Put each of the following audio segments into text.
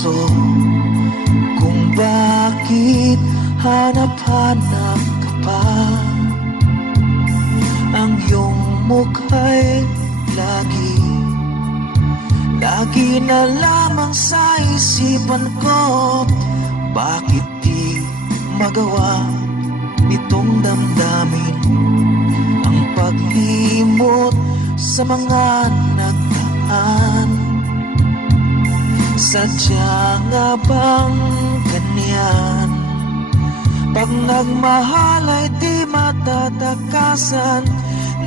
puso kung bakit hanap-hanap ka pa. Ang iyong mukha'y lagi na lamang sa isipan ko. Bakit di magawa nitong damdamin ang paglimot sa mga nagdaan? Sadya nga bang ganyan? Pag nagmahal ay di matatakasan.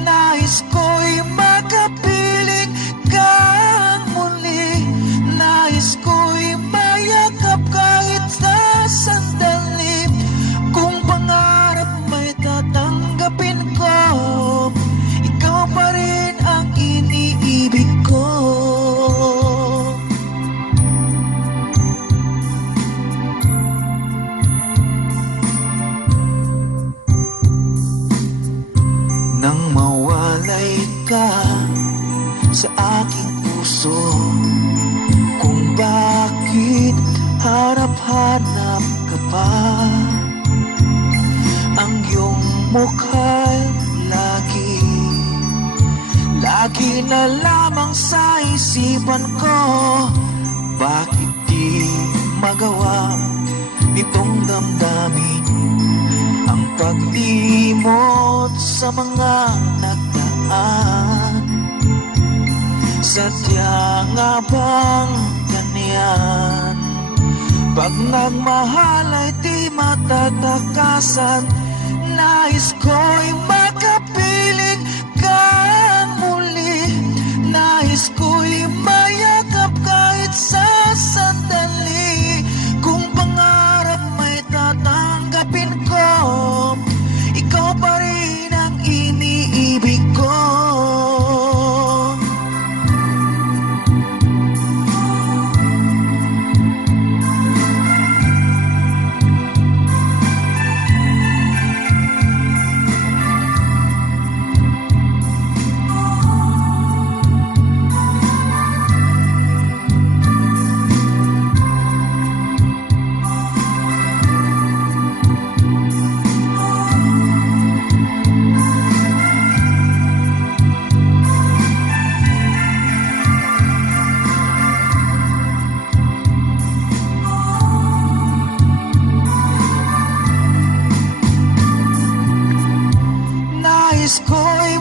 Nais ko'y makapiling kang muli. Nais ko'y mayakap kahit sa sandali. Kung pangarap may tatanggapin ko, ikaw pa rin ang iniibig ko. Nang mawalay ka sa aking puso, kung bakit harap-hanap ka pa. Ang iyong mukha'y lagi na lamang sa isipan ko. Bakit di magawa nitong damdamin ang paglimot sa mga nagdaan? Sadya nga bang ganyan? Pag nagmahal ay di matatakasan. Nais ko'y makapiling kang muli. Nais ko'y mayakap kahit sa sandali. Kung pangarap may tatanggapin ko, ikaw pa rin ang iniibig ko. Nais ko'y